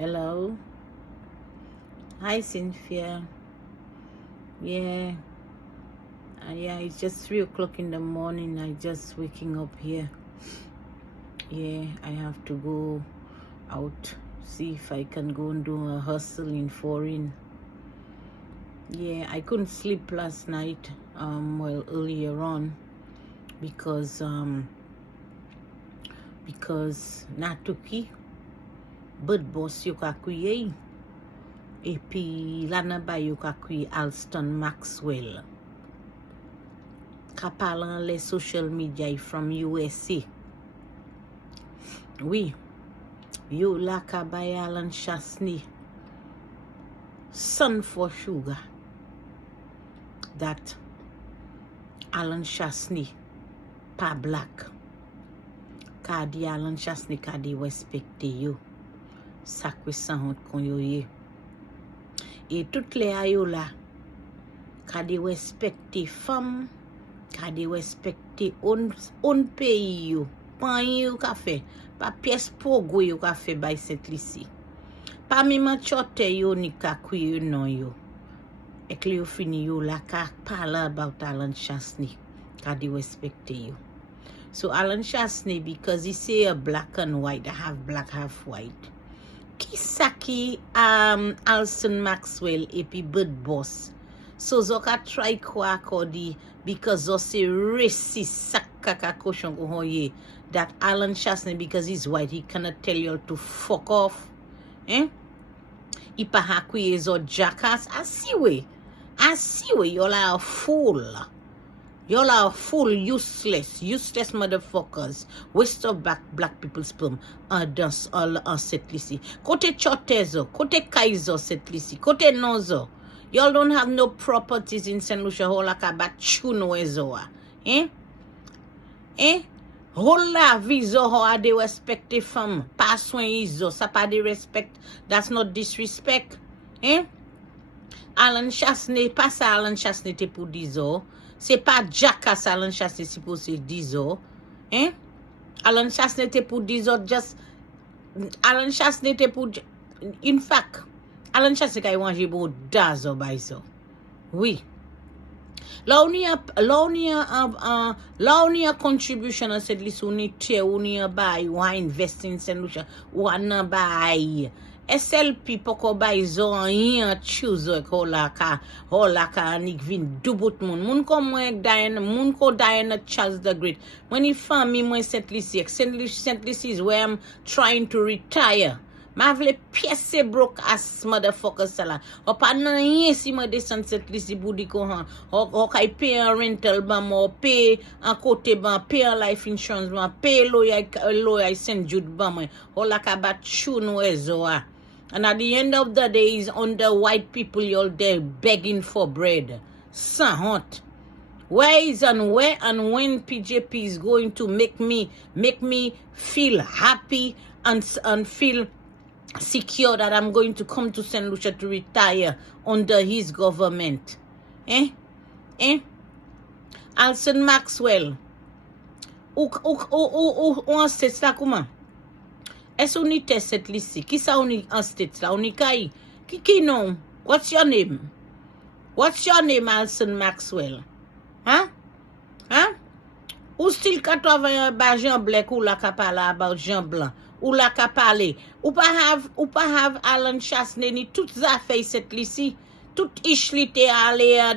Hello. Hi, Cynthia. Yeah. Yeah, it's just 3 o'clock in the morning. I just waking up here. Yeah, I have to go out, see if I can go and do a hustle in foreign. Yeah, I couldn't sleep last night, earlier on, because natuki bird boss yo ka kriye et puis lana ba yo ka kriye Alson Maxwell ka parlant les social media from USA. Oui, yo la ka bay Alan Chasney son for sugar that Alan Chasney pa black ka di Alan Chasney ka di respecte yo sakwe san honte kon yo ye et toutes les ayo la ka di respecte femme ka di respecte on pays yo pan yo ka fe pa pièce pogo yo ka fe bay set lisi pa mi man chote yo ni ka kwi yo non yo ek li yo fini yo la ka parle about Alan Chasney ka di respecte yo. So Alan Chasney, because he say a black and white, half black, half white. Kisaki Alson Maxwell epi bird boss. So zoka try kwa kodi because zo se racist sakaka koshon kohoye that Alan Chasney, because he's white, he cannot tell you all to fuck off. Ipa hakwe zo jackass. Asiwe, y'all are a fool. Y'all are full useless motherfuckers. Waste of black people's sperm. All set lisi. Kote chotezo, kote kaizo set lisi, kote nozo. Y'all don't have no properties in St. Lucia. Hola kabat chuno ezoa. Hola vizo ho a de respecte femme. Pas soin izo. Sa pa de respect. That's not disrespect. Alan Chasney, pas ça Alan Chasney te pour dizo. C'est pas jackass Alan Chasney supposé dizo. Alan Chasney te pour dizo just Alan Chasney te pour in fact Alan Chasney kay wanje bo dazo baizo. Oui. La unia contribution a said list unite unia buy wa invest in St. Lucia wana buy SLP poko bay zo an yon choose ko la ka anik vin dubut moun ko mwen Diana moun ko Diana Charles the Great when he found me mwen St. Lucie is where I'm trying to retire. Ma vle pièce broke ass motherfucker sala o pa nan yen si ma descend St. Lucie boudi ko han o kay pay un rental ban mo pay an kote ban pay un life insurance ban pay lawyer St. Jude ban mo o la ka bat chou nou ezo a. And at the end of the day, is under white people you're there begging for bread. Sans honte. Where and when PJP is going to make me feel happy and feel secure that I'm going to come to St. Lucia to retire under his government. Alson Maxwell. Ou state la comment? Est-ce qu'on y teste cette liste? Qui ça on y en state là? On y caille? Qui non? What's your name? What's your name, Alson Maxwell? Ou still 80 ba Jean Black ou la ka parle about Jean Blanc? Ou la ka parle? Ou pas have Alan Chasney ni toutes affaires cette liste? Tout ishli te ale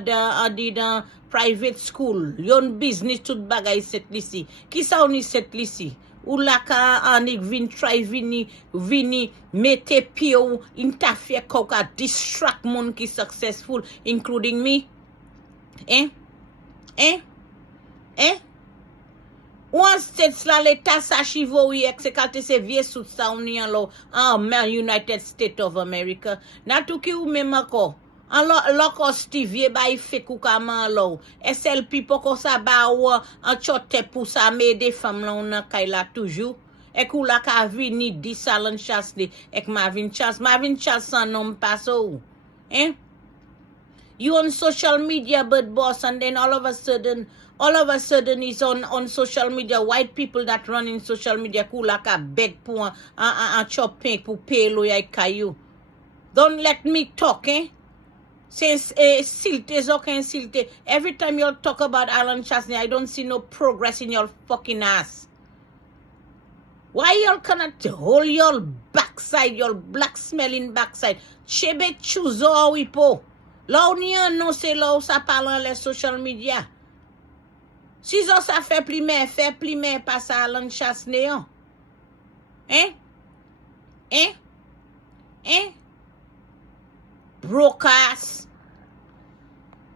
dans private school. Yon business tout bagay cette liste. Qui ça on y cette liste? Ou la ka anik vini mete pied ou interfere koka distract moun ki successful including me. One states la l'État sa chivo yek se kalte se vie sout sa union lo United States of America. Na tout ki ou même ako. An loko Stevie bay fekou kaman lo. SLP poko sa ba ou an chote pou sa me de fam la ou nan kay la toujou. Ek ou la ka vini di Alan Chasney ek Marvin Charles san nom paso. You on social media bird boss and then all of a sudden All of a sudden it's on social media, white people that run in social media kou la ka beg pou an chop pen pou pay lawyer kayo. Don't let me talk, eh? Since silte, zoken silte. Every time you talk about Alan Chasney, I don't see no progress in your fucking ass. Why y'all cannot hold your backside, your black smelling backside? Chebe chouzo wipo. La ou ni an non se la ou sa parle les social media. Si zo sa fait pli men pas sa Alan Chasney an. Hein? Hein? Hein? Broke ass.